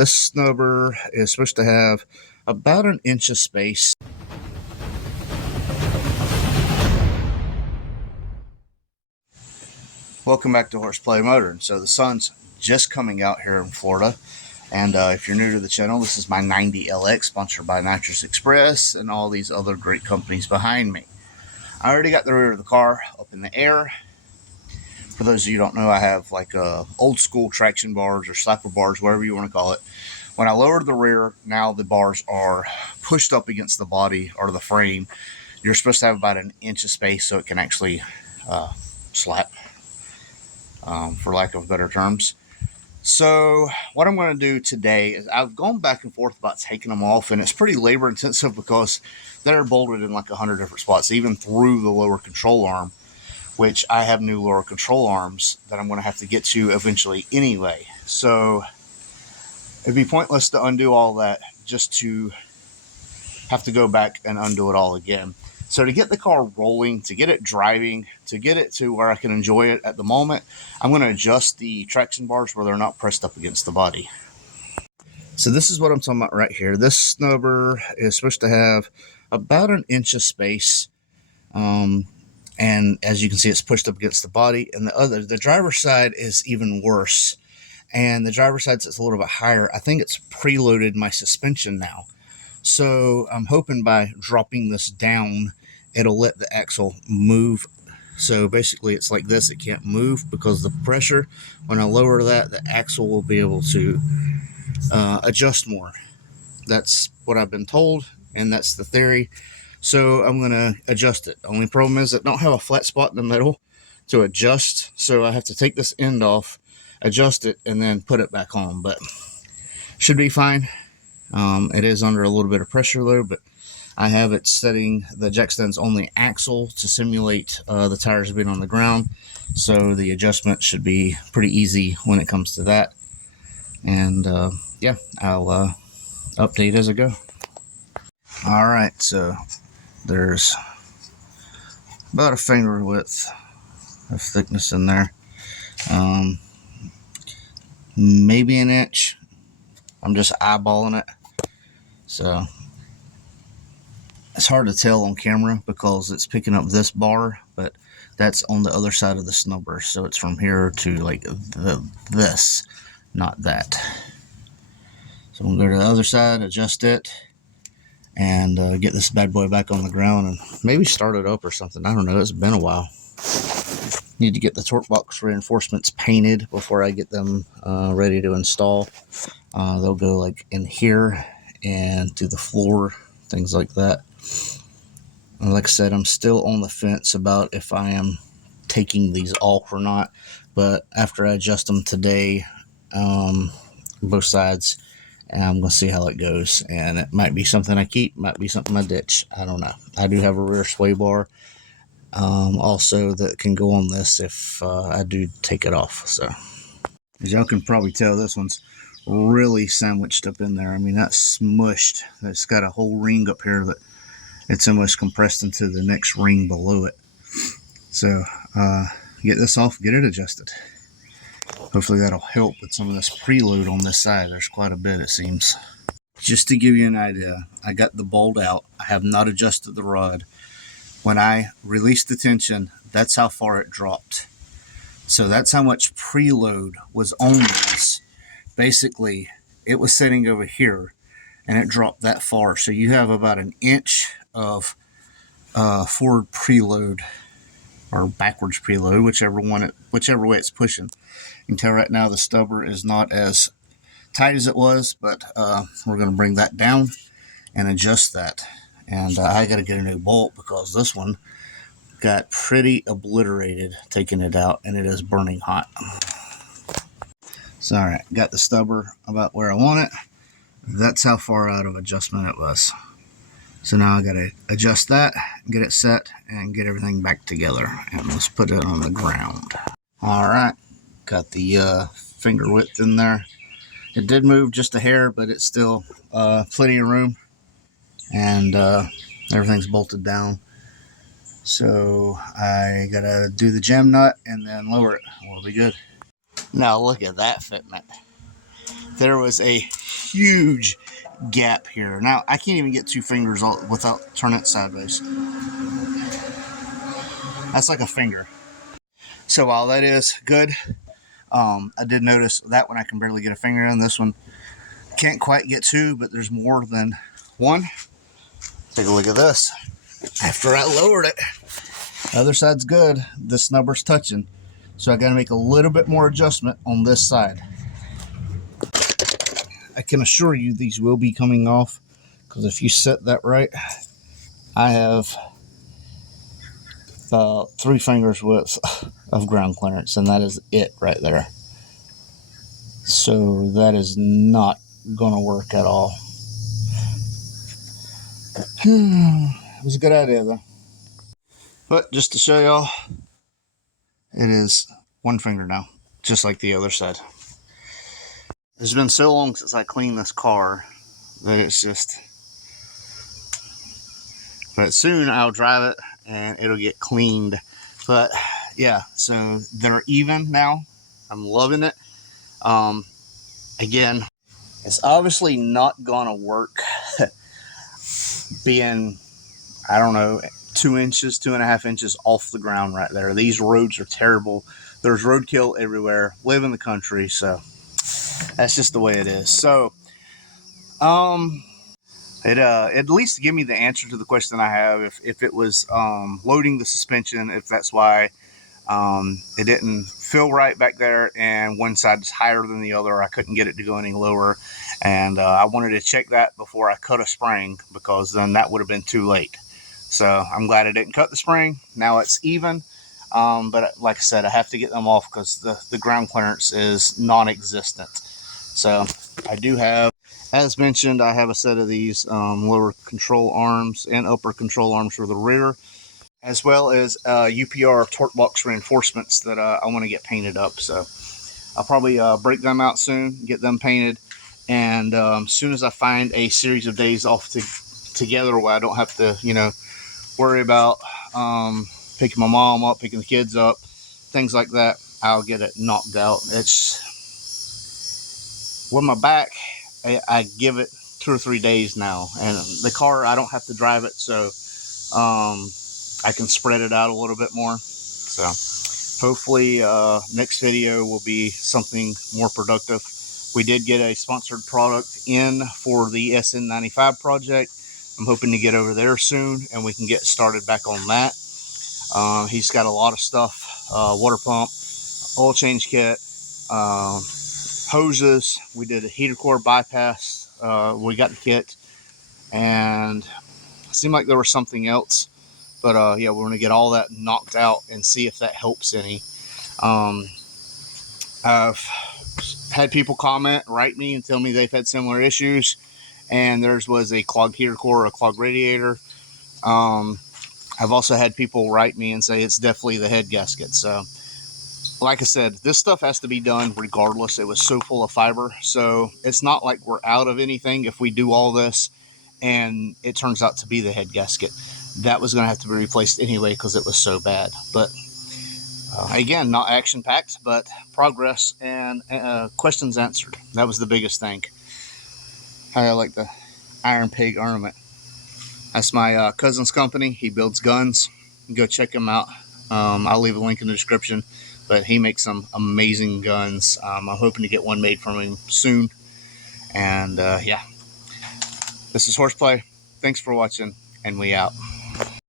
This snubber is supposed to have about an inch of space. Welcome back to Horseplay Motoring. So the sun's just coming out here in Florida, and if you're new to the channel, this is my 90LX sponsored by Nitrous Express and all these other great companies behind me. I already got the rear of the car up in the air. For those of you who don't know, I have like old school traction bars or slapper bars, whatever you want to call it. When I lowered the rear, now the bars are pushed up against the body or the frame. You're supposed to have about an inch of space so it can actually slap, for lack of better terms. So what I'm going to do today is I've gone back and forth about taking them off, and it's pretty labor intensive because they're bolted in like 100 different spots, even through the lower control arm, which I have new lower control arms that I'm going to have to get to eventually anyway. So it'd be pointless to undo all that just to have to go back and undo it all again. So to get the car rolling, to get it driving, to get it to where I can enjoy it at the moment, I'm going to adjust the traction bars where they're not pressed up against the body. So this is what I'm talking about right here. This snubber is supposed to have about an inch of space. And as you can see, it's pushed up against the body, and the driver's side is even worse. And the driver's side sits a little bit higher. I think it's preloaded my suspension now. So I'm hoping by dropping this down, it'll let the axle move. So basically it's like this. It can't move because of the pressure. When I lower that, the axle will be able to adjust more. That's what I've been told, and that's the theory. So I'm going to adjust it. The only problem is I don't have a flat spot in the middle to adjust. So I have to take this end off, adjust it, and then put it back on. But should be fine. It is under a little bit of pressure though, but I have it setting the jack stands on the axle to simulate the tires being on the ground. So the adjustment should be pretty easy when it comes to that. And yeah, I'll update as I go. All right, so there's about a finger width of thickness in there, maybe an inch. I'm just eyeballing it, so it's hard to tell on camera because it's picking up this bar, but that's on the other side of the snubber, so it's from here to like this, not that. So I'm gonna go to the other side, adjust it, and get this bad boy back on the ground and maybe start it up or something. I don't know, it's been a while. Need to get the torque box reinforcements painted before I get them ready to install. They'll go like in here and to the floor, things like that. And like I said, I'm still on the fence about if I am taking these off or not, but after I adjust them today, both sides, and I'm going to see how it goes. And it might be something I keep, might be something I ditch. I don't know. I do have a rear sway bar also that can go on this if I do take it off. So as y'all can probably tell, this one's really sandwiched up in there. I mean, that's smushed. It's got a whole ring up here that it's almost compressed into the next ring below it. So get this off, get it adjusted. Hopefully that'll help with some of this preload on this side. There's quite a bit, it seems. Just to give you an idea, I got the bolt out. I have not adjusted the rod. When I released the tension, that's how far it dropped. So that's how much preload was on this. Basically, it was sitting over here, and it dropped that far. So you have about an inch of forward preload, or backwards preload, whichever way it's pushing. You can tell right now the stubber is not as tight as it was, but we're going to bring that down and adjust that. And I got to get a new bolt because this one got pretty obliterated taking it out, and it is burning hot. So all right, got the stubber about where I want it. That's how far out of adjustment it was. So now I got to adjust that, get it set, and get everything back together. And let's put it on the ground. All right, got the finger width in there. It did move just a hair, but it's still plenty of room, and everything's bolted down. So I gotta do the jam nut and then lower it. We'll be good. Now look at that fitment. there was a huge gap here. Now I can't even get 2 fingers without turning it sideways. That's like a finger. So while that is good, I did notice that one I can barely get a finger in. This one can't quite get 2, but there's more than 1. Take a look at this. After I lowered it, the other side's good. This snubber's touching. So I got to make a little bit more adjustment on this side. I can assure you these will be coming off, because if you set that right, I have 3 fingers width of ground clearance, and that is it right there. So that is not going to work at all. It was a good idea though. But just to show y'all, it is 1 finger now, just like the other side. It's been so long since I cleaned this car that it's just... But soon I'll drive it and it'll get cleaned. But yeah, so they're even now. I'm loving it. Again, it's obviously not gonna work being, I don't know, 2 inches, 2.5 inches off the ground right there. These roads are terrible. There's roadkill everywhere. Live in the country, so that's just the way it is. So it at least give me the answer to the question I have, if it was loading the suspension, if that's why it didn't feel right back there, and one side is higher than the other. I couldn't get it to go any lower, and I wanted to check that before I cut a spring, because then that would have been too late. So I'm glad I didn't cut the spring. Now it's even, but like I said, I have to get them off because the ground clearance is non-existent. So I do have, as mentioned, I have a set of these lower control arms and upper control arms for the rear, as well as UPR torque box reinforcements that I want to get painted up. So I'll probably break them out soon, get them painted, and as soon as I find a series of days off together where I don't have to, you know, worry about picking my mom up, picking the kids up, things like that, I'll get it knocked out. It's with my back, I give it 2 or 3 days now, and the car, I don't have to drive it, so I can spread it out a little bit more. So hopefully next video will be something more productive. We did get a sponsored product in for the SN95 project. I'm hoping to get over there soon and we can get started back on that. He's got a lot of stuff, water pump, oil change kit, hoses. We did a heater core bypass. We got the kit, and it seemed like there was something else, but yeah, we're gonna get all that knocked out and see if that helps any. I've had people comment, write me, and tell me they've had similar issues, and theirs was a clogged heater core or a clogged radiator. I've also had people write me and say it's definitely the head gasket. So like I said, this stuff has to be done regardless. It was so full of fiber, so it's not like we're out of anything if we do all this and it turns out to be the head gasket. That was going to have to be replaced anyway because it was so bad. But again, not action packed, but progress and questions answered. That was the biggest thing. I like the Iron Pig ornament. That's my cousin's company. He builds guns. Go check him out. I'll leave a link in the description, but he makes some amazing guns. I'm hoping to get one made from him soon. And yeah, this is Horseplay. Thanks for watching, and we out.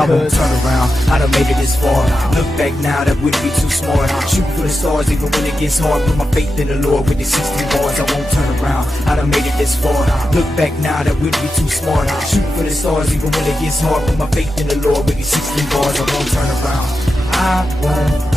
Turn around, I done made it this far. Look back now, that wouldn't be too smart. Shoot for the stars even when it gets hard. Put my faith in the Lord with the 60 bars, I won't turn around. I done made it this far. Look back now, that wouldn't be too smart. Shoot for the stars even when it gets hard. Put my faith in the Lord with the 60 bars, I won't turn around. I won't